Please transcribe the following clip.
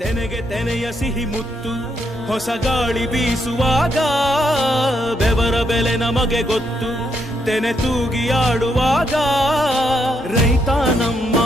ತೆನೆಗೆ ತೆನೆಯ ಸಿಹಿ ಮುತ್ತು ಹೊಸ ಗಾಳಿ ಬೀಸುವಾಗ ಬೆವರ ಬೆಲೆ ನಮಗೆ ಗೊತ್ತು ತೆನೆ ತೂಗಿ ಆಡುವಾಗ ರೈತ ನಮ್ಮ